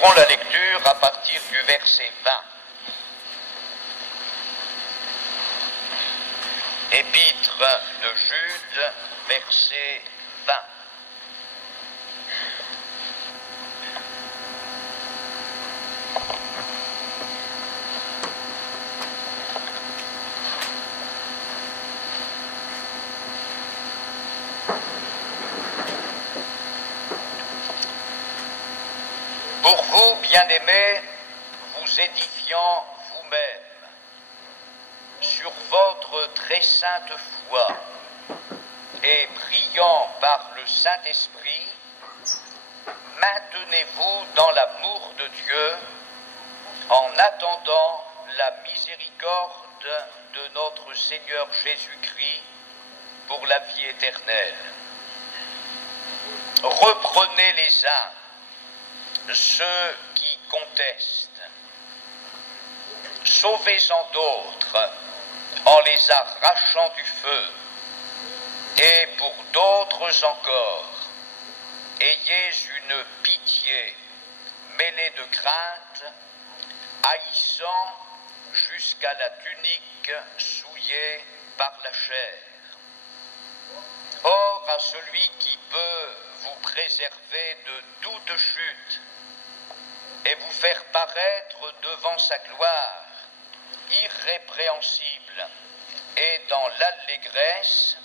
poursuivrons la lecture à partir du verset 20. Épître de Jude, verset 20. Pour vous, bien-aimés, vous édifiant vous-même sur votre très sainte foi et priant par le Saint-Esprit, maintenez-vous dans l'amour de Dieu en attendant la miséricorde de notre Seigneur Jésus-Christ pour la vie éternelle. Reprenez les uns ceux qui contestent, sauvez-en d'autres en les arrachant du feu, et pour d'autres encore, ayez une pitié mêlée de crainte, haïssant jusqu'à la tunique souillée par la chair. Or, à celui qui peut vous préserver de toute chute et vous faire paraître devant sa gloire irrépréhensible et dans l'allégresse,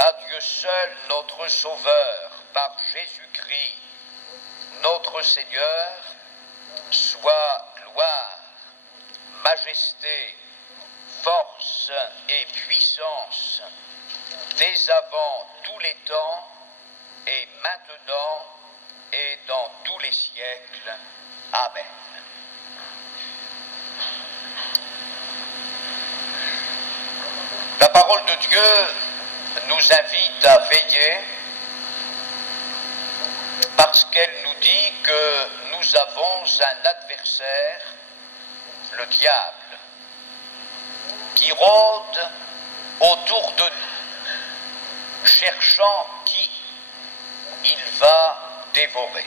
à Dieu seul notre Sauveur, par Jésus-Christ, notre Seigneur, soit gloire, majesté, force et puissance, dès avant tous les temps, et maintenant, et dans tous les siècles. Amen. La parole de Dieu nous invite à veiller parce qu'elle nous dit que nous avons un adversaire, le diable, qui rôde autour de nous, cherchant qui il va dévorer.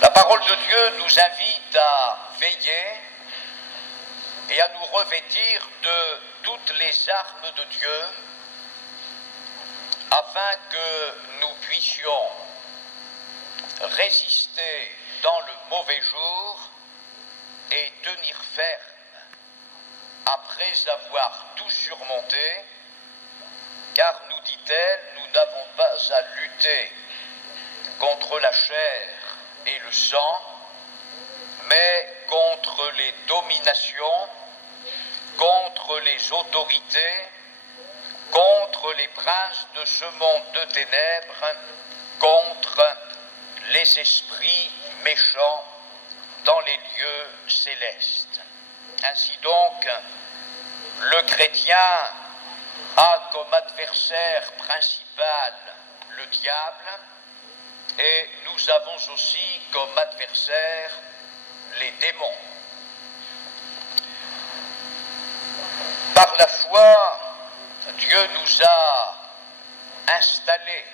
La parole de Dieu nous invite à veiller et à nous revêtir de toutes les armes de Dieu afin que nous puissions résister dans le mauvais jour et tenir ferme après avoir tout surmonté, car nous dit-elle, nous n'avons pas à lutter contre la chair et le sang, mais contre les dominations, contre les autorités, contre les princes de ce monde de ténèbres, contre les esprits méchants dans les lieux célestes. Ainsi donc, le chrétien a comme adversaire principal le diable, et nous avons aussi comme adversaire les démons. Par la foi, Dieu nous a installés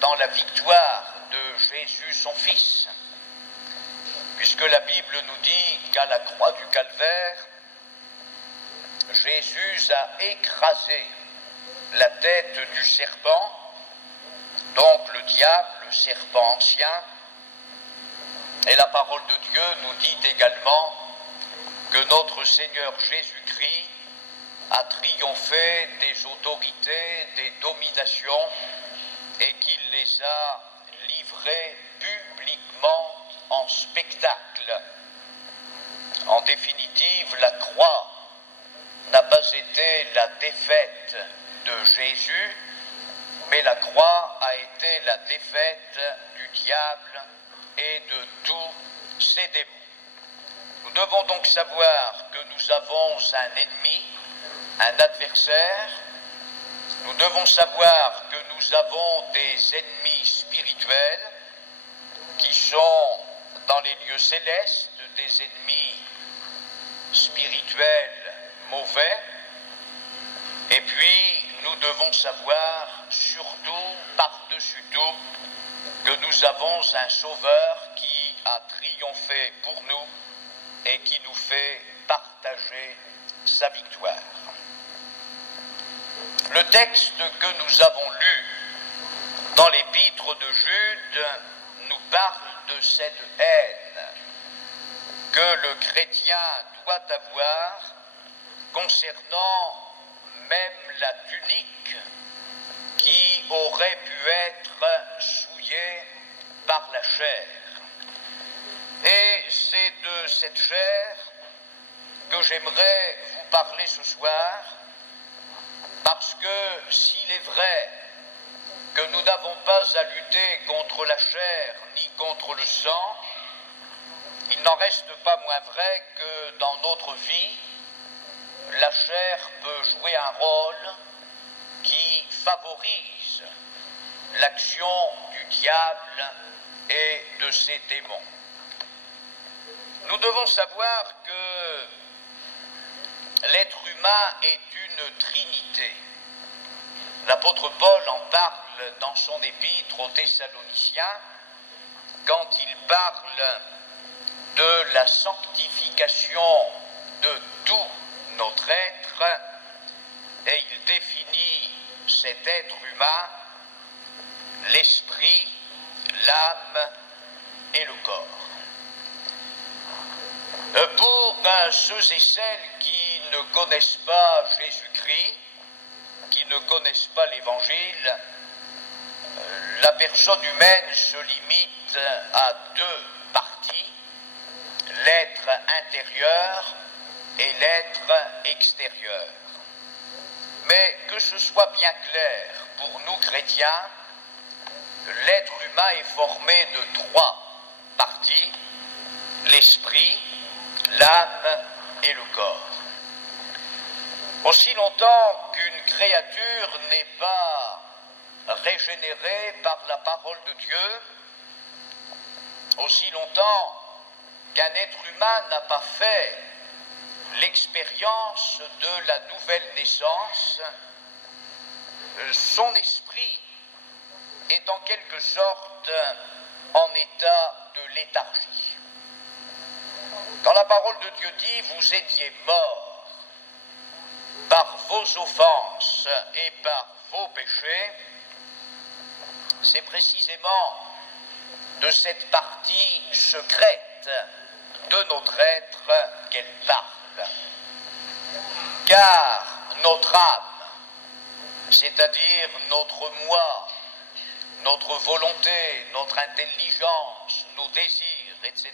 dans la victoire de Jésus son Fils, puisque la Bible nous dit qu'à la croix du Calvaire, Jésus a écrasé la tête du serpent, donc le diable, le serpent ancien, et la parole de Dieu nous dit également que notre Seigneur Jésus-Christ a triomphé des autorités, des dominations, et qu'il les a livrées publiquement en spectacle. En définitive, la croix n'a pas été la défaite de Jésus, mais la croix a été la défaite du diable et de tous ses démons. Nous devons donc savoir que nous avons un ennemi, un adversaire. Nous devons savoir que nous avons des ennemis spirituels qui sont dans les lieux célestes, des ennemis spirituels mauvais. Et puis, nous devons savoir, surtout, par-dessus tout, que nous avons un Sauveur qui a triomphé pour nous et qui nous fait partager sa victoire. Le texte que nous avons lu dans l'épître de Jude nous parle de cette haine que le chrétien doit avoir concernant même la tunique qui aurait pu être souillée par la chair. Et c'est de cette chair que j'aimerais vous parler ce soir, parce que s'il est vrai que nous n'avons pas à lutter contre la chair ni contre le sang, il n'en reste pas moins vrai que dans notre vie, la chair peut jouer un rôle qui favorise l'action du diable et de ses démons. Nous devons savoir que l'être humain est une trinité. L'apôtre Paul en parle dans son épître aux Thessaloniciens quand il parle de la sanctification de tout notre être, et il définit cet être humain, l'esprit, l'âme et le corps. Pour ceux et celles qui ne connaissent pas Jésus-Christ, qui ne connaissent pas l'Évangile, la personne humaine se limite à deux parties, l'être intérieur et l'être extérieur. Mais que ce soit bien clair pour nous chrétiens, l'être humain est formé de trois parties, l'esprit, l'âme et le corps. Aussi longtemps qu'une créature n'est pas régénérée par la parole de Dieu, aussi longtemps qu'un être humain n'a pas fait l'expérience de la nouvelle naissance, son esprit est en quelque sorte en état de léthargie. Quand la parole de Dieu dit « vous étiez morts par vos offenses et par vos péchés », c'est précisément de cette partie secrète de notre être qu'elle parle. Car notre âme, c'est-à-dire notre moi, notre volonté, notre intelligence, nos désirs, etc.,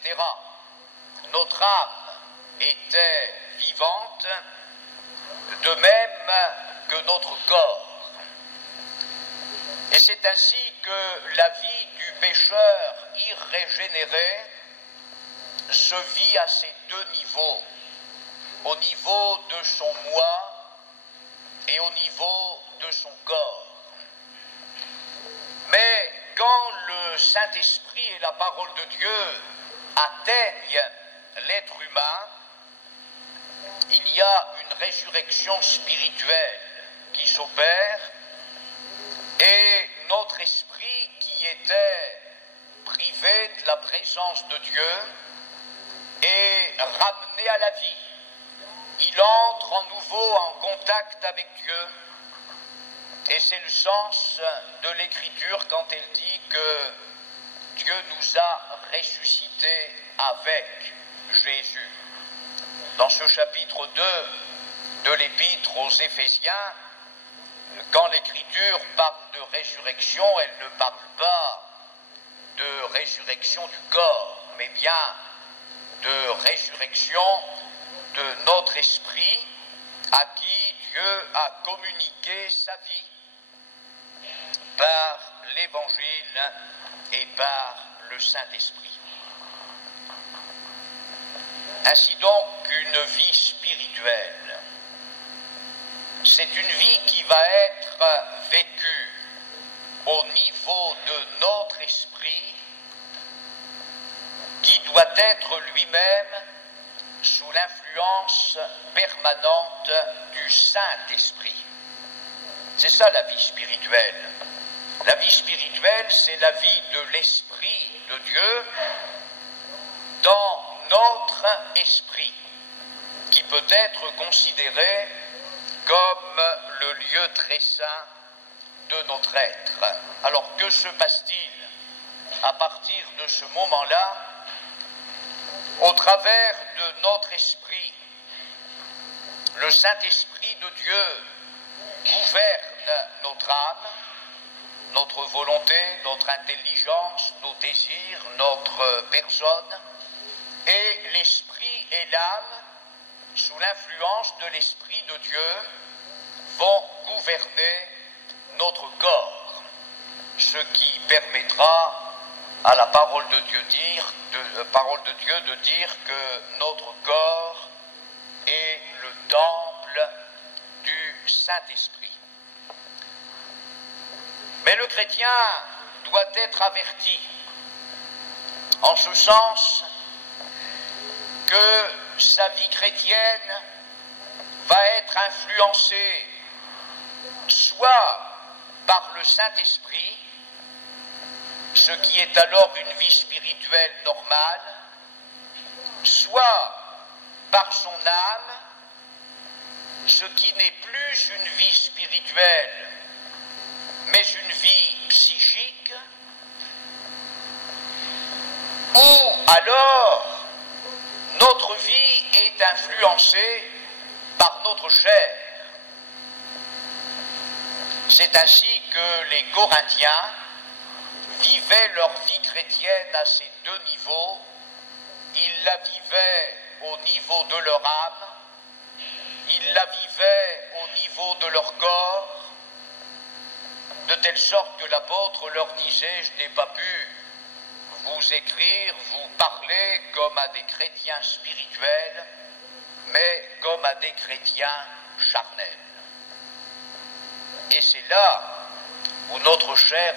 notre âme était vivante, de même que notre corps. Et c'est ainsi que la vie du pécheur irrégénéré se vit à ces deux niveaux, au niveau de son moi et au niveau de son corps. Mais quand le Saint-Esprit et la parole de Dieu atteignent l'être humain, il y a une résurrection spirituelle qui s'opère et notre esprit qui était privé de la présence de Dieu est ramené à la vie. Il entre en nouveau en contact avec Dieu. Et c'est le sens de l'Écriture quand elle dit que Dieu nous a ressuscités avec Jésus. Dans ce chapitre 2 de l'Épître aux Éphésiens, quand l'Écriture parle de résurrection, elle ne parle pas de résurrection du corps, mais bien de résurrection de notre esprit à qui Dieu a communiqué sa vie par l'Évangile et par le Saint-Esprit. Ainsi donc, une vie spirituelle, c'est une vie qui va être vécue au niveau de notre esprit, qui doit être lui-même sous l'influence permanente du Saint-Esprit. C'est ça la vie spirituelle. La vie spirituelle, c'est la vie de l'Esprit de Dieu dans notre esprit, qui peut être considéré comme le lieu très saint de notre être. Alors que se passe-t-il à partir de ce moment-là? Au travers de notre esprit, le Saint-Esprit de Dieu gouverne notre âme, notre volonté, notre intelligence, nos désirs, notre personne, et l'esprit et l'âme, sous l'influence de l'Esprit de Dieu, vont gouverner notre corps, ce qui permettra à la parole de Dieu de dire que notre corps est le temple du Saint-Esprit. Mais le chrétien doit être averti, en ce sens que sa vie chrétienne va être influencée soit par le Saint-Esprit, ce qui est alors une vie spirituelle normale, soit par son âme, ce qui n'est plus une vie spirituelle, mais une vie psychique, ou alors notre vie est influencée par notre chair. C'est ainsi que les Corinthiens vivaient leur vie chrétienne à ces deux niveaux. Ils la vivaient au niveau de leur âme, ils la vivaient au niveau de leur corps, de telle sorte que l'apôtre leur disait: je n'ai pas pu vous écrire, vous parler comme à des chrétiens spirituels, mais comme à des chrétiens charnels. Et c'est là où notre chair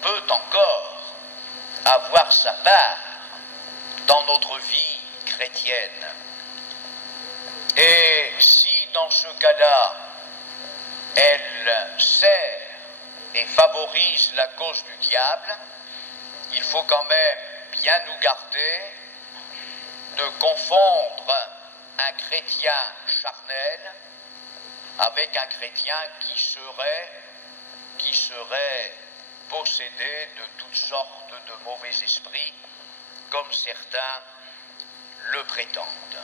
peut encore avoir sa part dans notre vie chrétienne. Et si dans ce cas-là, elle sert et favorise la cause du diable, il faut quand même bien nous garder de confondre un chrétien charnel avec un chrétien qui serait possédé de toutes sortes de mauvais esprits, comme certains le prétendent.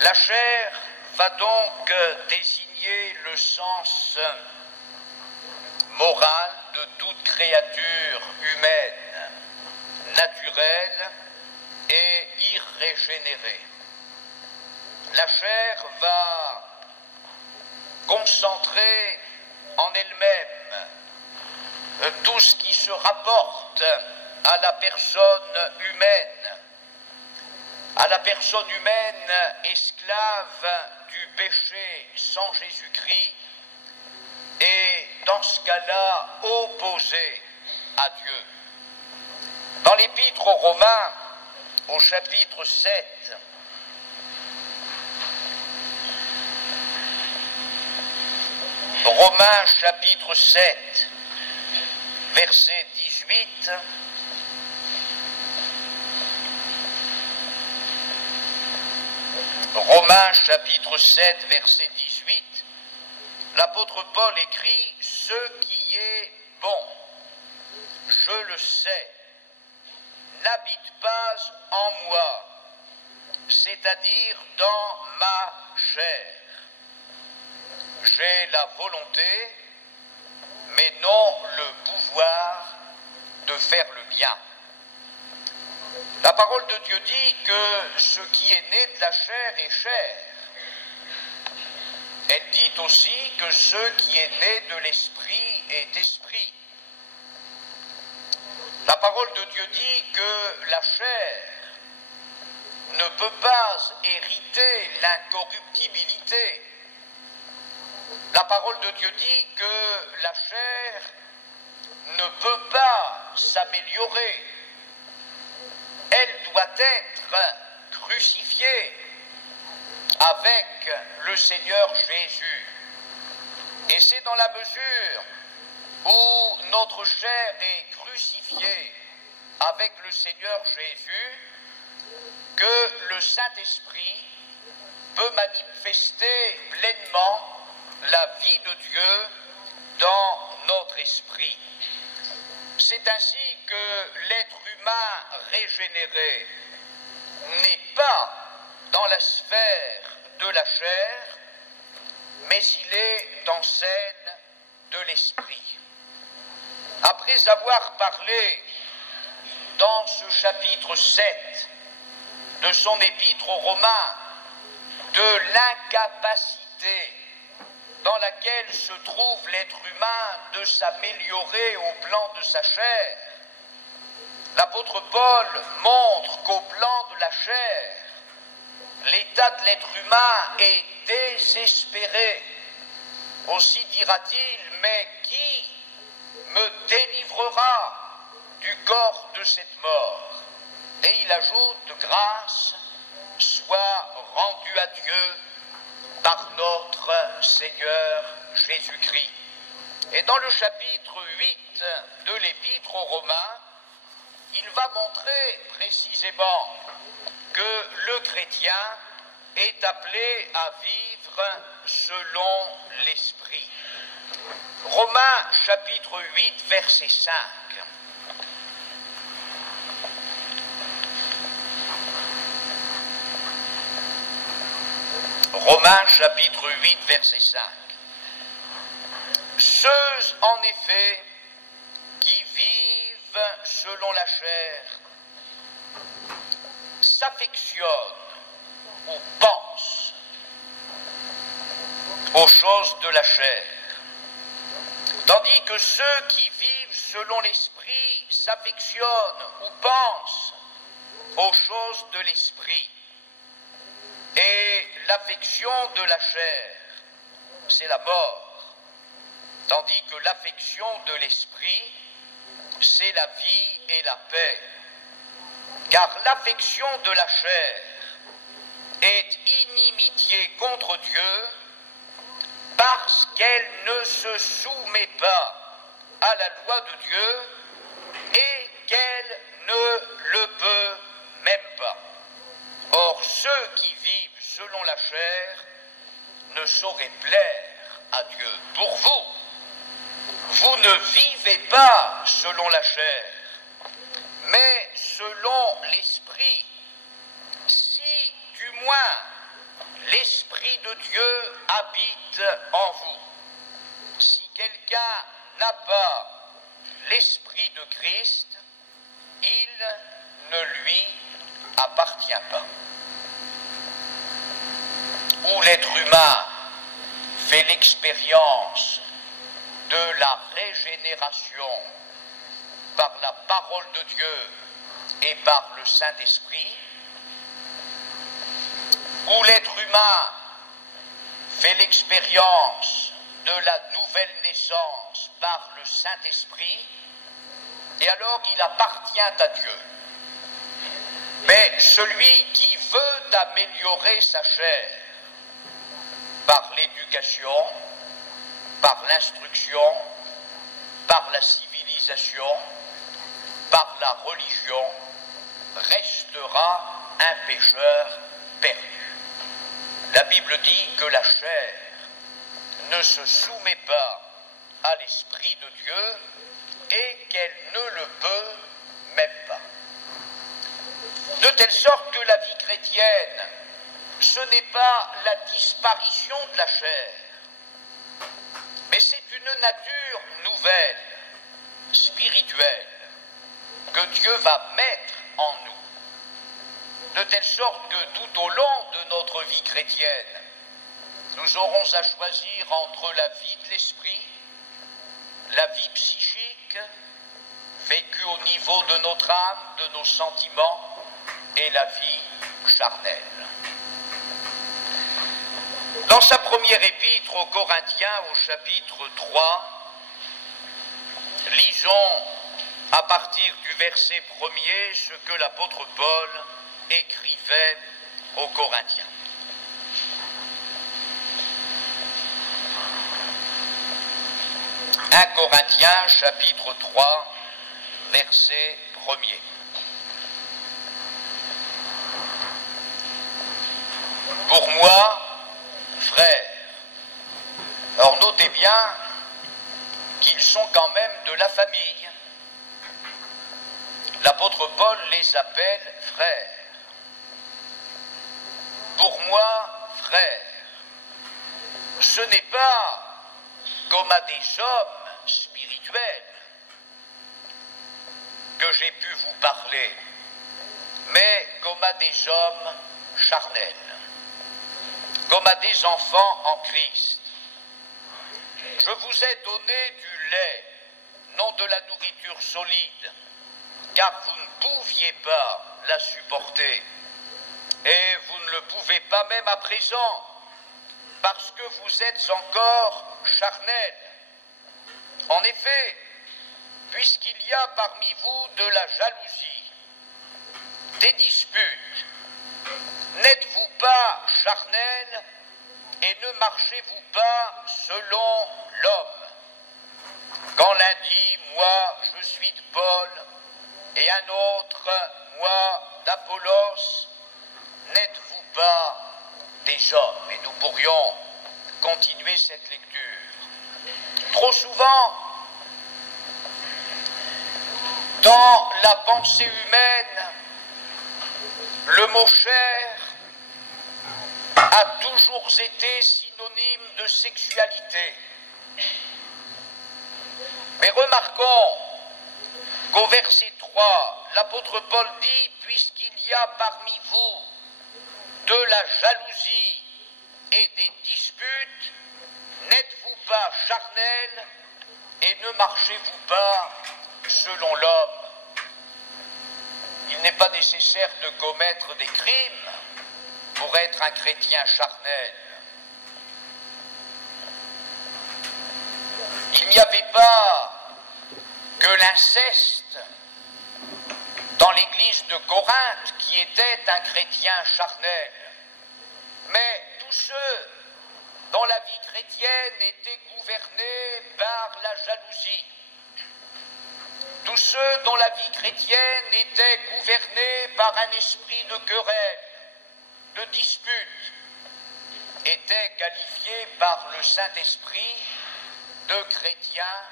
La chair va donc désigner le sens moral de toute créature humaine, naturelle et irrégénérée. La chair va concentrer en elle-même tout ce qui se rapporte à la personne humaine esclave du péché sans Jésus-Christ, et dans ce cas-là opposée à Dieu. Dans l'Épître aux Romains, au chapitre 7, Romains chapitre 7, verset 18, Romains chapitre 7, verset 18, l'apôtre Paul écrit: « Ce qui est bon, je le sais, n'habite pas en moi, c'est-à-dire dans ma chair. J'ai la volonté, mais non le pouvoir de faire le bien. » La parole de Dieu dit que ce qui est né de la chair est chair. Elle dit aussi que ce qui est né de l'esprit est esprit. La parole de Dieu dit que la chair ne peut pas hériter l'incorruptibilité. La parole de Dieu dit que la chair ne peut pas s'améliorer. Elle doit être crucifiée avec le Seigneur Jésus. Et c'est dans la mesure où notre chair est crucifiée avec le Seigneur Jésus que le Saint-Esprit peut manifester pleinement la vie de Dieu dans notre esprit. C'est ainsi que l'être humain régénéré n'est pas dans la sphère de la chair, mais il est dans celle de l'esprit. Après avoir parlé dans ce chapitre 7 de son épître aux Romains de l'incapacité dans laquelle se trouve l'être humain de s'améliorer au plan de sa chair, l'apôtre Paul montre qu'au plan de la chair, l'état de l'être humain est désespéré. Aussi dira-t-il, mais qui me délivrera du corps de cette mort? Et il ajoute, de grâce soit rendue à Dieu par notre Seigneur Jésus-Christ. Et dans le chapitre 8 de l'Épître aux Romains, il va montrer précisément que le chrétien est appelé à vivre selon l'Esprit. Romains chapitre 8, verset 5. Romains chapitre 8, verset 5. Ceux, en effet, qui vivent selon la chair, s'affectionnent ou pensent aux choses de la chair, tandis que ceux qui vivent selon l'esprit s'affectionnent ou pensent aux choses de l'esprit. Et l'affection de la chair, c'est la mort, tandis que l'affection de l'esprit, c'est la vie et la paix. Car l'affection de la chair est inimitié contre Dieu parce qu'elle ne se soumet pas à la loi de Dieu et qu'elle ne le peut même pas. Or, ceux qui vivent selon la chair ne sauraient plaire à Dieu. Pour vous, vous ne vivez pas selon la chair, mais selon l'esprit, si du moins l'esprit de Dieu habite en vous. Si quelqu'un n'a pas l'esprit de Christ, il ne lui appartient pas. Où l'être humain fait l'expérience de la régénération par la parole de Dieu et par le Saint-Esprit, où l'être humain fait l'expérience de la nouvelle naissance par le Saint-Esprit, et alors il appartient à Dieu. Mais celui qui veut améliorer sa chair par l'éducation, par l'instruction, par la civilisation, par la religion, restera un pécheur perdu. La Bible dit que la chair ne se soumet pas à l'Esprit de Dieu et qu'elle ne le peut même pas. De telle sorte que la vie chrétienne, ce n'est pas la disparition de la chair, mais c'est une nature nouvelle, spirituelle, que Dieu va mettre en nous. De telle sorte que tout au long de notre vie chrétienne, nous aurons à choisir entre la vie de l'esprit, la vie psychique, vécue au niveau de notre âme, de nos sentiments, et la vie charnelle. Dans sa première épître aux Corinthiens, au chapitre 3, lisons à partir du verset 1er ce que l'apôtre Paul écrivait aux Corinthiens. 1 Corinthiens, chapitre 3, verset verset 1er. Pour moi, frères, alors notez bien qu'ils sont quand même de la famille. L'apôtre Paul les appelle frères. Pour moi, frères, ce n'est pas comme à des hommes spirituels que j'ai pu vous parler, mais comme à des hommes charnels, comme à des enfants en Christ. Je vous ai donné du lait, non de la nourriture solide, car vous ne pouviez pas la supporter, et vous ne le pouvez pas même à présent, parce que vous êtes encore charnels. En effet, puisqu'il y a parmi vous de la jalousie, des disputes, n'êtes-vous pas charnels et ne marchez-vous pas selon l'homme? Quand l'un dit « moi je suis de Paul » et un autre « moi d'Apollos », n'êtes-vous pas des hommes? Et nous pourrions continuer cette lecture. Trop souvent, dans la pensée humaine, le mot chair a toujours été synonyme de sexualité. Mais remarquons qu'au verset 3, l'apôtre Paul dit « Puisqu'il y a parmi vous de la jalousie et des disputes, n'êtes-vous pas charnels et ne marchez-vous pas selon l'homme ?» Il n'est pas nécessaire de commettre des crimes pour être un chrétien charnel. Il n'y avait pas que l'inceste dans l'église de Corinthe qui était un chrétien charnel, mais tous ceux dont la vie chrétienne était gouvernée par la jalousie, tous ceux dont la vie chrétienne était gouvernée par un esprit de querelle, de dispute, étaient qualifiés par le Saint-Esprit de chrétiens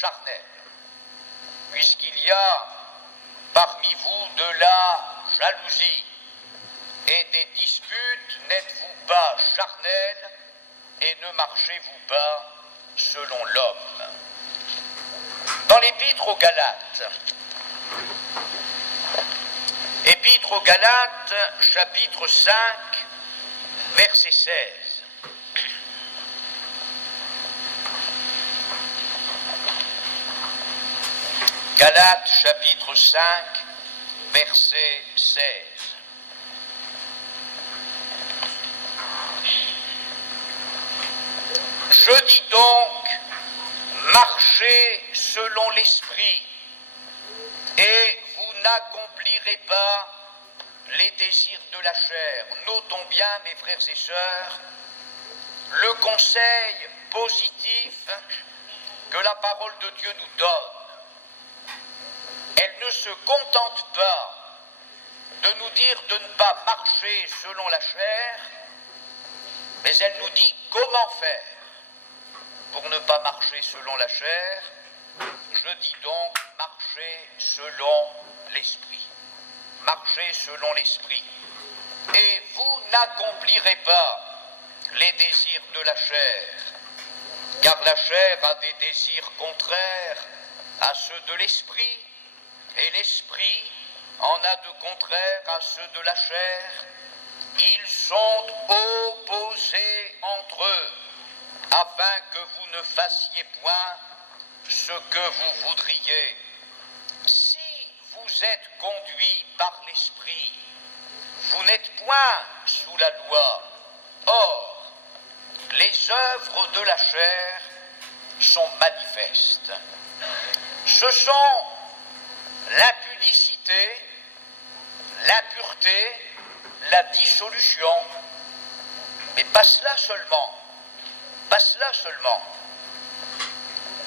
charnels. Puisqu'il y a parmi vous de la jalousie et des disputes, n'êtes-vous pas charnels et ne marchez-vous pas selon l'homme? Dans l'Épître aux Galates, Épître aux Galates, chapitre 5, verset 16. Galates, chapitre 5, verset 16. Je dis donc, marchez selon l'esprit, et vous n'accomplirez pas les désirs de la chair. Notons bien, mes frères et sœurs, le conseil positif que la parole de Dieu nous donne. Elle ne se contente pas de nous dire de ne pas marcher selon la chair, mais elle nous dit comment faire pour ne pas marcher selon la chair. Je dis donc, marchez selon l'esprit. Marchez selon l'esprit. Et vous n'accomplirez pas les désirs de la chair, car la chair a des désirs contraires à ceux de l'esprit, et l'esprit en a de contraires à ceux de la chair. Ils sont opposés entre eux, afin que vous ne fassiez point ce que vous voudriez. Si vous êtes conduits par l'esprit, vous n'êtes point sous la loi. Or, les œuvres de la chair sont manifestes. Ce sont l'impudicité, l'impureté, la dissolution, mais pas cela seulement. Pas cela seulement.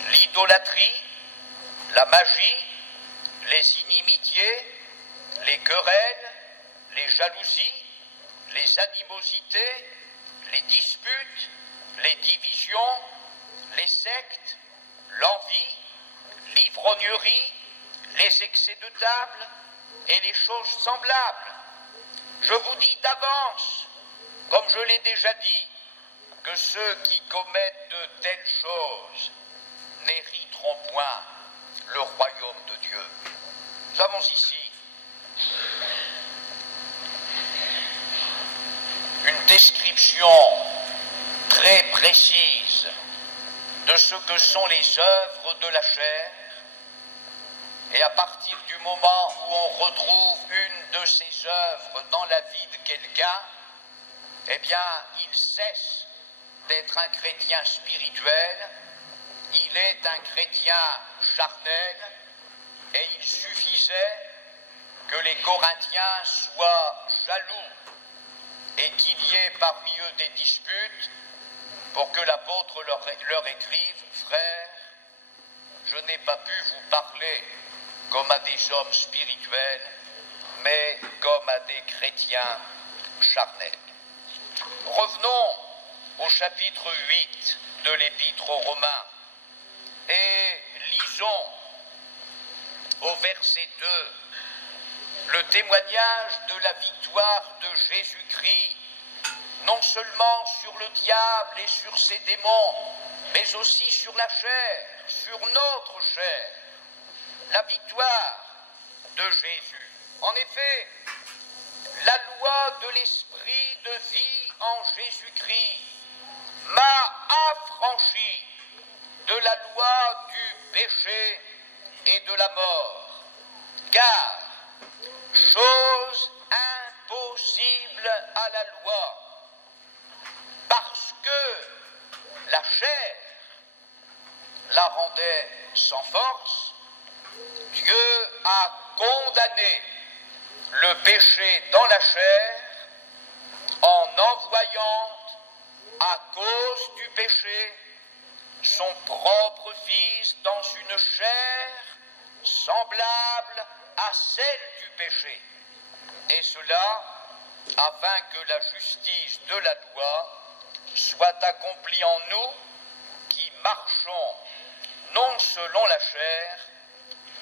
L'idolâtrie, la magie, les inimitiés, les querelles, les jalousies, les animosités, les disputes, les divisions, les sectes, l'envie, l'ivrognerie, les excès de table et les choses semblables. Je vous dis d'avance, comme je l'ai déjà dit, que ceux qui commettent de telles choses n'hériteront point le royaume de Dieu. Nous avons ici une description très précise de ce que sont les œuvres de la chair, et à partir du moment où on retrouve une de ces œuvres dans la vie de quelqu'un, eh bien, il cesse d'être un chrétien spirituel, il est un chrétien charnel, et il suffisait que les Corinthiens soient jaloux et qu'il y ait parmi eux des disputes pour que l'apôtre leur écrive « Frères, je n'ai pas pu vous parler comme à des hommes spirituels, mais comme à des chrétiens charnels. » Revenons au chapitre 8 de l'Épître aux Romains et lisons au verset 2 le témoignage de la victoire de Jésus-Christ, non seulement sur le diable et sur ses démons, mais aussi sur la chair, sur notre chair, la victoire de Jésus. En effet, la loi de l'esprit de vie en Jésus-Christ m'a affranchi de la loi du péché et de la mort, car chose impossible à la loi, parce que la chair la rendait sans force, Dieu a condamné le péché dans la chair en envoyant, à cause du péché, son propre Fils dans une chair semblable à celle du péché. Et cela afin que la justice de la loi soit accomplie en nous qui marchons non selon la chair,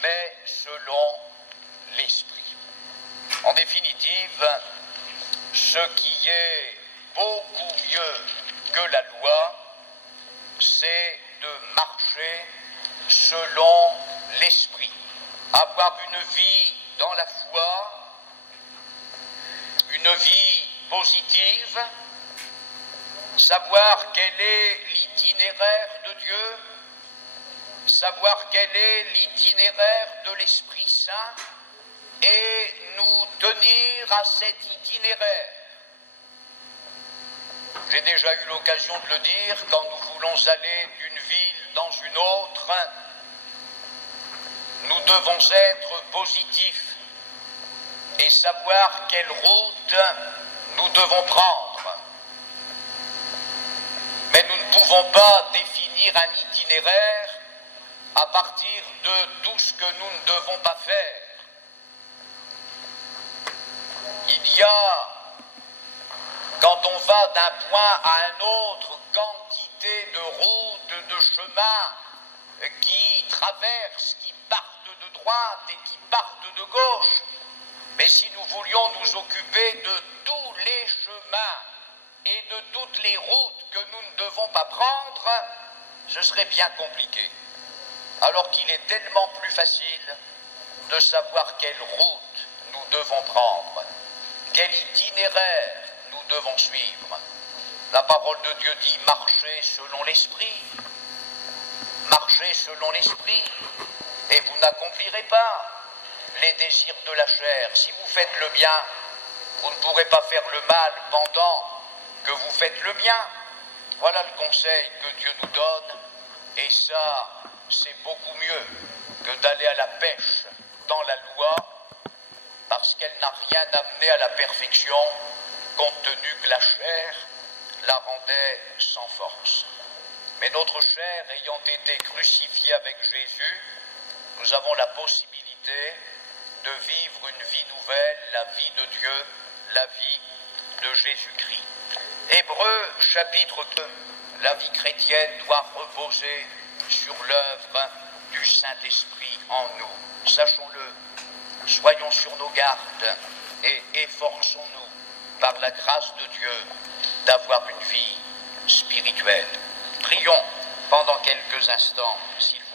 mais selon l'esprit. En définitive, ce qui est beaucoup mieux que la loi, c'est de marcher selon l'esprit, avoir une vie dans la foi, une vie positive, savoir quel est l'itinéraire de Dieu, savoir quel est l'itinéraire de l'Esprit Saint et nous tenir à cet itinéraire. J'ai déjà eu l'occasion de le dire, quand nous voulons aller d'une ville dans une autre, nous devons être positifs et savoir quelle route nous devons prendre. Mais nous ne pouvons pas définir un itinéraire à partir de tout ce que nous ne devons pas faire. Il y a, quand on va d'un point à un autre, quantité de routes, de chemins qui traversent, qui partent de droite et qui partent de gauche. Mais si nous voulions nous occuper de tous les chemins et de toutes les routes que nous ne devons pas prendre, ce serait bien compliqué. Alors qu'il est tellement plus facile de savoir quelle route nous devons prendre, quel itinéraire nous devons suivre. La parole de Dieu dit « marchez selon l'esprit ». Marchez selon l'esprit et vous n'accomplirez pas les désirs de la chair. Si vous faites le bien, vous ne pourrez pas faire le mal pendant que vous faites le bien. Voilà le conseil que Dieu nous donne, et ça, c'est beaucoup mieux que d'aller à la pêche dans la loi, parce qu'elle n'a rien amené à la perfection, compte tenu que la chair la rendait sans force. Mais notre chair ayant été crucifiée avec Jésus, nous avons la possibilité possibilité de vivre une vie nouvelle, la vie de Dieu, la vie de Jésus-Christ. Hébreux chapitre 2, la vie chrétienne doit reposer sur l'œuvre du Saint-Esprit en nous. Sachons-le, soyons sur nos gardes et efforçons-nous par la grâce de Dieu d'avoir une vie spirituelle. Prions pendant quelques instants, s'il vous plaît.